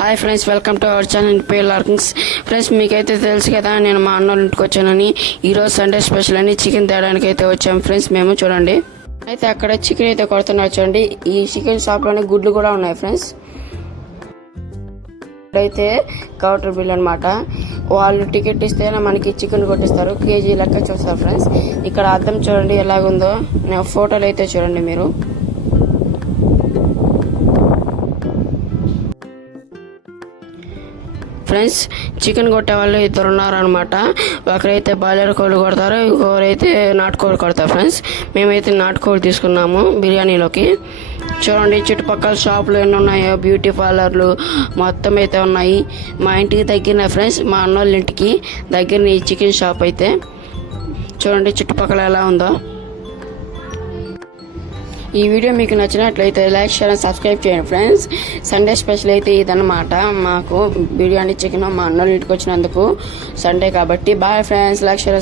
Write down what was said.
Hi friends, welcome to our channel పేలార్కింగ్స్. Friends, మీకైతే తెలుసు కదా నేను మా అన్నోళ్ళ ఇంటికి వచ్చానని. ఈరోజు సండే స్పెషల్ అని చికెన్ తేయడానికి అయితే వచ్చాం ఫ్రెండ్స్. మేము చూడండి అయితే అక్కడ చికెన్ అయితే కొడుతున్నారు చూడండి. ఈ చికెన్ షాప్లోనే గుడ్లు కూడా ఉన్నాయి ఫ్రెండ్స్. ఇక్కడైతే కౌంటర్ బిల్ అనమాట. వాళ్ళు టికెట్ ఇస్తేనే మనకి చికెన్ కొట్టిస్తారు, కేజీ లెక్క చూస్తారు ఫ్రెండ్స్. ఇక్కడ అద్దం చూడండి ఎలాగుందో, ఫోటోలు అయితే చూడండి మీరు. ఫ్రెండ్స్, చికెన్ కొట్టే వాళ్ళు ఇద్దరు ఉన్నారనమాట. ఒకరైతే బాయిలర్ కోళ్ళు కొడతారు, ఇంకొకరైతే నాటుకోడి కొడతారు ఫ్రెండ్స్. మేమైతే నాటుకోడి తీసుకున్నాము బిర్యానీలోకి. చూడండి చుట్టుపక్కల షాపులు ఎన్ని ఉన్నాయో, బ్యూటీ పార్లర్లు మొత్తం అయితే ఉన్నాయి. మా ఇంటికి దగ్గర ఫ్రెండ్స్, మా అన్నోళ్ళ ఇంటికి దగ్గర ఈ చికెన్ షాప్ అయితే. చూడండి చుట్టుపక్కల ఎలా ఉందో. ఈ వీడియో మీకు నచ్చినట్లయితే లైక్, షేర్ అండ్ సబ్స్క్రైబ్ చేయండి ఫ్రెండ్స్. సండే స్పెషల్ అయితే ఇదన్నమాట. మాకు బిర్యానీ చికెన్ మా అన్నోళ్ళ ఇంటికి వచ్చినందుకు సండే కాబట్టి. Bye friends, like, share.